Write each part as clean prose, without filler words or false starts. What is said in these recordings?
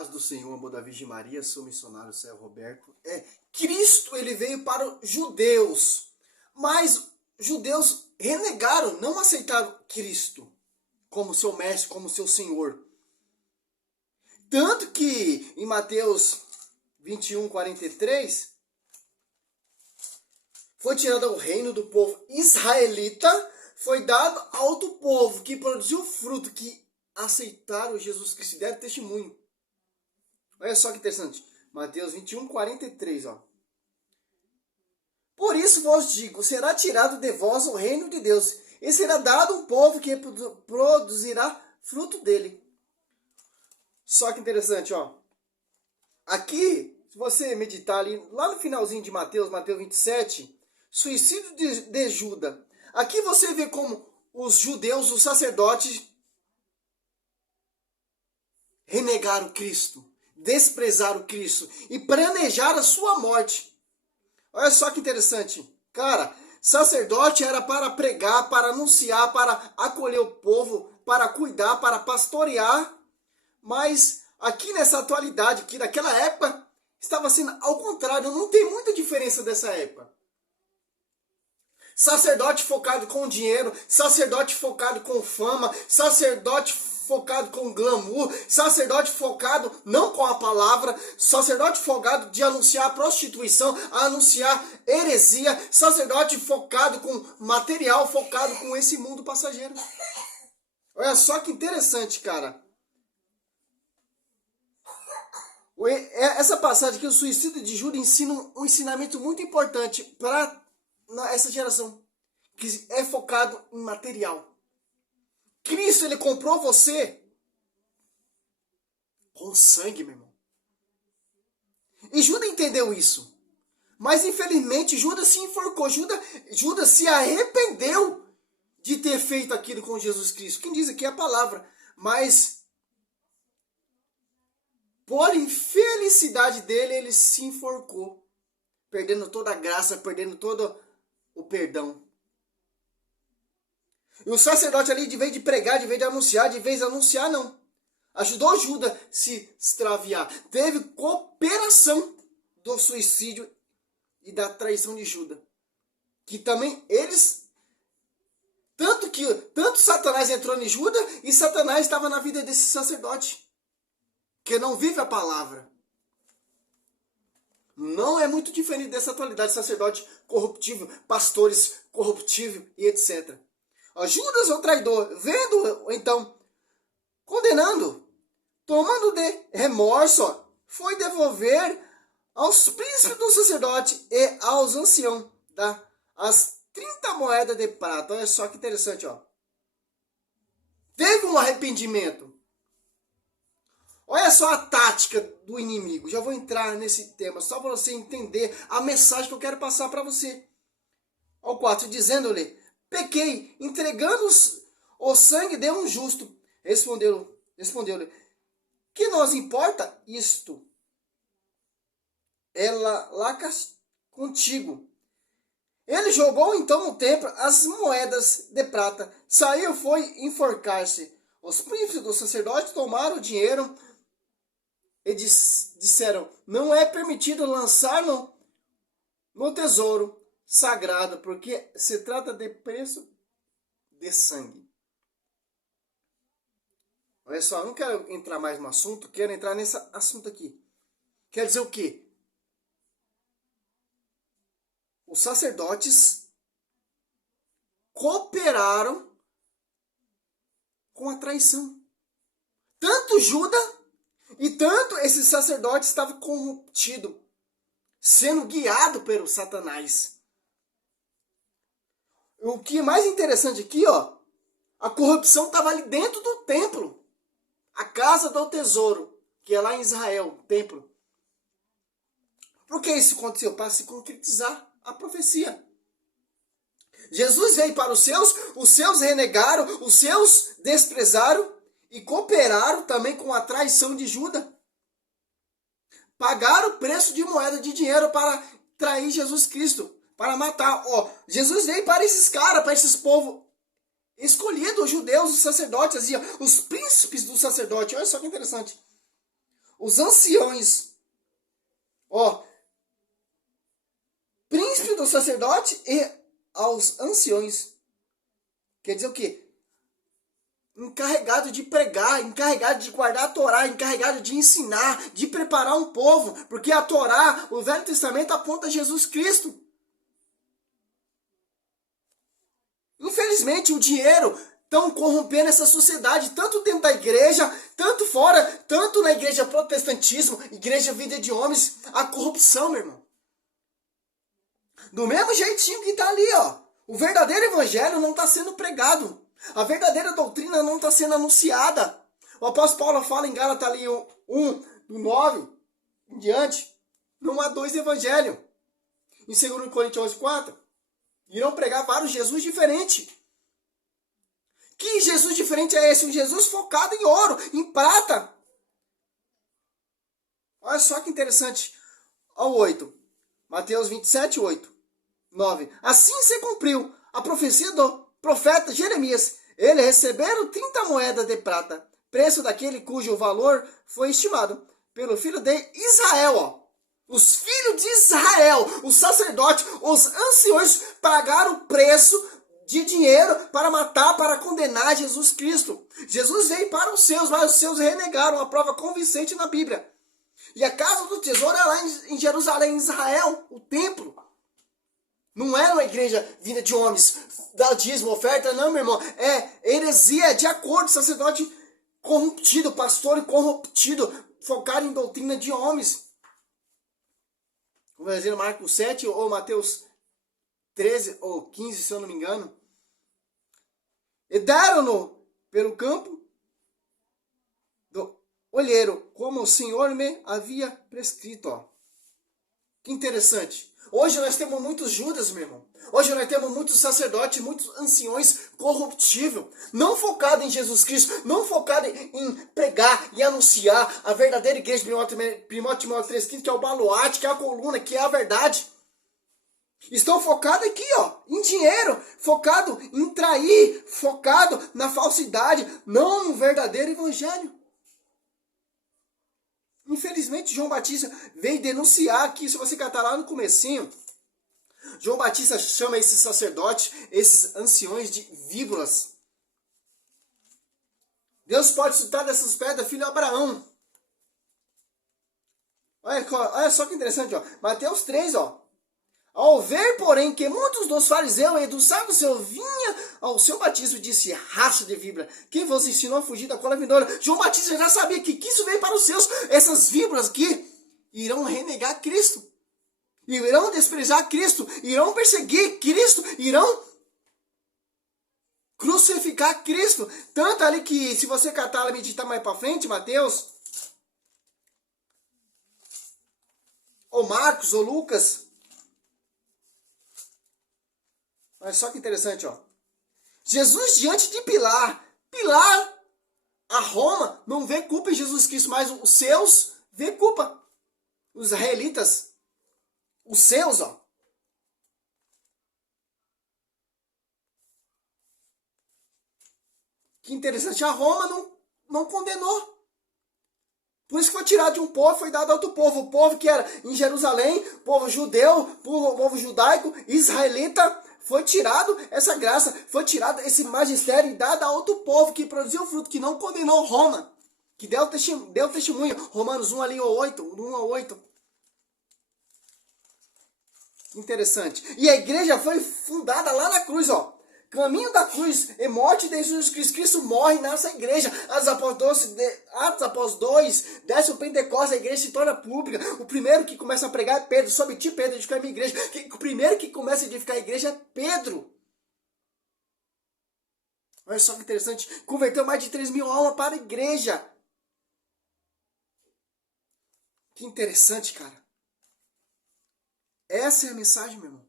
Paz do Senhor, amor da Virgem Maria, sou missionário Céu Roberto. Cristo, ele veio para os judeus, mas judeus renegaram, não aceitaram Cristo como seu mestre, como seu Senhor. Tanto que em Mateus 21, 43, foi tirado o reino do povo israelita, foi dado a outro povo que produziu fruto, que aceitaram Jesus Cristo e deram testemunho. Olha só que interessante. Mateus 21, 43, ó. Por isso vos digo, será tirado de vós o reino de Deus, e será dado um povo que produzirá fruto dele. Só que interessante, ó. Aqui, se você meditar ali, lá no finalzinho de Mateus 27, suicídio de Judas. Aqui você vê como os judeus, os sacerdotes, renegaram Cristo, desprezaram Cristo e planejaram a sua morte. Olha só que interessante. Cara, sacerdote era para pregar, para anunciar, para acolher o povo, para cuidar, para pastorear. Mas aqui nessa atualidade, aqui naquela época, estava sendo ao contrário. Não tem muita diferença dessa época. Sacerdote focado com dinheiro, sacerdote focado com fama, sacerdote focado com glamour, sacerdote focado não com a palavra, sacerdote focado de anunciar prostituição, anunciar heresia, sacerdote focado com material, focado com esse mundo passageiro. Olha só que interessante, cara. Essa passagem aqui, o suicídio de Judas, ensina um ensinamento muito importante para essa geração, que é focado em material. Cristo, ele comprou você com sangue, meu irmão. E Judas entendeu isso. Mas infelizmente Judas se enforcou. Judas se arrependeu de ter feito aquilo com Jesus Cristo. Quem diz aqui é a palavra. Mas por infelicidade dele, ele se enforcou. Perdendo toda a graça, perdendo todo o perdão. E o sacerdote ali, de vez de pregar, de vez de anunciar, não. Ajudou Judas a se extraviar. Teve cooperação do suicídio e da traição de Judas. Que também eles... Tanto Satanás entrou em Judas e Satanás estava na vida desse sacerdote. Que não vive a palavra. Não é muito diferente dessa atualidade. Sacerdote corruptível, pastores corruptível e etc. Judas, o traidor, vendo, então, condenando, tomando de remorso, foi devolver aos príncipes do sacerdote e aos anciãos as 30 moedas de prata. Olha só que interessante, ó. Teve um arrependimento. Olha só a tática do inimigo. Já vou entrar nesse tema, só para você entender a mensagem que eu quero passar para você. Ao 4, dizendo-lhe: pequei, entregando o sangue de um justo. Respondeu-lhe: que nos importa isto? Ela lá contigo. Ele jogou então no templo as moedas de prata. Saiu, foi enforcar-se. Os príncipes do sacerdote tomaram o dinheiro e disseram: não é permitido lançar no tesouro sagrado, porque se trata de preço de sangue. Olha só, eu não quero entrar mais no assunto, quero entrar nesse assunto aqui. Quer dizer o quê? Os sacerdotes cooperaram com a traição. Tanto Judas e tanto esse sacerdote estava corrompido, sendo guiado pelo Satanás. O que é mais interessante aqui, ó, a corrupção estava ali dentro do templo. A casa do tesouro, que é lá em Israel, o templo. Por que isso aconteceu? Para se concretizar a profecia. Jesus veio para os seus renegaram, os seus desprezaram e cooperaram também com a traição de Judas. Pagaram o preço de moeda de dinheiro para trair Jesus Cristo, para matar. Jesus veio para esses caras, para esses povos escolhidos, os judeus, os sacerdotes, os príncipes do sacerdote. Olha só que interessante. os anciões, ó, príncipe do sacerdote e aos anciões. Quer dizer o quê? Encarregado de pregar, encarregado de guardar a Torá, encarregado de ensinar, de preparar um povo, porque a Torá, o Velho Testamento aponta a Jesus Cristo. Infelizmente, o dinheiro estão corrompendo essa sociedade, tanto dentro da igreja, tanto fora, tanto na igreja protestantismo, igreja vida de homens, a corrupção, meu irmão. Do mesmo jeitinho que está ali, ó. O verdadeiro evangelho não está sendo pregado. A verdadeira doutrina não está sendo anunciada. O apóstolo Paulo fala em Gálatas ali 1, do 9 em diante. Não há dois evangelhos. Em 2 Coríntios 4, irão pregar vários Jesus diferentes. Que Jesus diferente é esse? Um Jesus focado em ouro, em prata. Olha só que interessante. Ao 8. Mateus 27, 8. 9. Assim se cumpriu a profecia do profeta Jeremias. Ele receberam 30 moedas de prata, preço daquele cujo valor foi estimado pelo filho de Israel. Ó. Os filhos de Israel, os sacerdotes, os anciões pagaram o preço de dinheiro para matar, para condenar Jesus Cristo. Jesus veio para os seus, mas os seus renegaram, a prova convincente na Bíblia. E a casa do tesouro é lá em Jerusalém, em Israel, o templo. Não é uma igreja vinda de homens, dá dízimo, oferta, não, meu irmão. É heresia, é de acordo, sacerdote corrompido, pastor corrompido, focado em doutrina de homens. Vamos dizer Marcos 7 ou Mateus 13 ou 15, se eu não me engano. E deram-no pelo campo do olheiro, como o Senhor me havia prescrito. Ó. Que interessante. Hoje nós temos muitos Judas, meu irmão. Hoje nós temos muitos sacerdotes, muitos anciões corruptíveis. Não focado em Jesus Cristo, não focado em pregar e anunciar a verdadeira igreja de 1 Timóteo 3,15, que é o baluarte, que é a coluna, que é a verdade. Estão focados aqui, ó, em dinheiro, focado em trair, focado na falsidade, não no verdadeiro evangelho. Infelizmente, João Batista veio denunciar aqui, se você catar lá no comecinho, João Batista chama esses sacerdotes, esses anciões de víboras. Deus pode citar dessas pedras, filho de Abraão. Olha só que interessante, ó. Mateus 3, ó. Ao ver, porém, que muitos dos fariseus e dos saduceus vinham ao seu batismo, disse, raça de víbora, quem vos ensinou a fugir da cobra vindoura? João Batista já sabia que isso veio para os seus. Essas víboras aqui irão renegar Cristo. Irão desprezar Cristo. Irão perseguir Cristo. Irão crucificar Cristo. Tanto ali que, se você catar e meditar mais para frente, Mateus, ou Marcos, ou Lucas, olha só que interessante, ó. Jesus diante de Pilar. Pilar, a Roma, não vê culpa em Jesus Cristo, mas os seus vê culpa. Os israelitas, os seus, ó. Que interessante, a Roma não condenou. Por isso que foi tirado de um povo, foi dado a outro povo. O povo que era em Jerusalém, povo judeu, povo judaico, israelita, foi tirado essa graça, foi tirado esse magistério e dado a outro povo que produziu fruto, que não condenou Roma, que deu testemunho. Romanos 1 ali, 1 a 8. Interessante. E a igreja foi fundada lá na cruz, ó. Caminho da cruz e morte de Jesus Cristo. Cristo morre nessa igreja. Atos após 2, desce o Pentecostes, a igreja se torna pública. O primeiro que começa a pregar é Pedro. Sob ti, Pedro, edificar a minha igreja. O primeiro que começa a edificar a igreja é Pedro. Olha só que interessante. Converteu mais de 3.000 almas para a igreja. Que interessante, cara. Essa é a mensagem, meu irmão.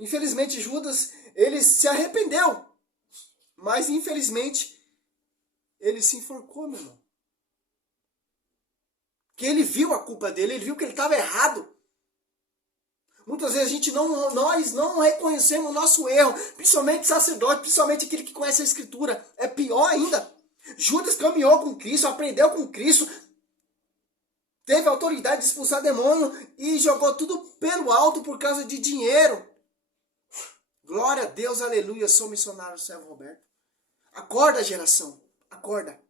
Infelizmente, Judas, ele se arrependeu. Mas, infelizmente, ele se enforcou, meu irmão. Porque ele viu a culpa dele, ele viu que ele estava errado. Muitas vezes nós não reconhecemos o nosso erro. Principalmente sacerdote, principalmente aquele que conhece a Escritura. É pior ainda. Judas caminhou com Cristo, aprendeu com Cristo, teve autoridade de expulsar demônio e jogou tudo pelo alto por causa de dinheiro. Glória a Deus, aleluia. Sou missionário, servo Roberto. Acorda, geração. Acorda.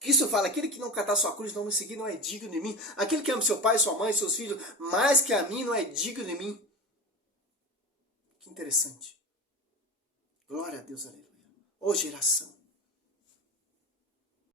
Cristo fala, aquele que não catar sua cruz, não me seguir, não é digno de mim. Aquele que ama seu pai, sua mãe, seus filhos, mais que a mim, não é digno de mim. Que interessante. Glória a Deus, aleluia. Ô geração.